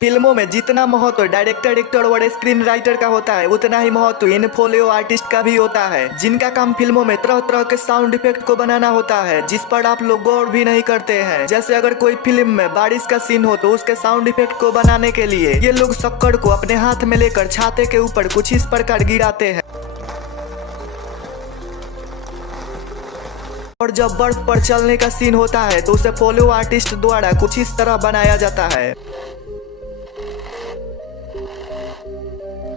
फिल्मों में जितना महत्व डायरेक्टर एक्टर और स्क्रीन राइटर का होता है, उतना ही महत्व इन फोलियो आर्टिस्ट का भी होता है, जिनका काम फिल्मों में तरह तरह के साउंड इफेक्ट को बनाना होता है, जिस पर आप लोग गौर भी नहीं करते हैं। जैसे अगर कोई फिल्म में बारिश का सीन हो तो उसके साउंड इफेक्ट को बनाने के लिए ये लोग शक्कर को अपने हाथ में लेकर छाते के ऊपर कुछ इस प्रकार गिराते हैं, और जब बर्फ पर चलने का सीन होता है तो उसे फोलियो आर्टिस्ट द्वारा कुछ इस तरह बनाया जाता है।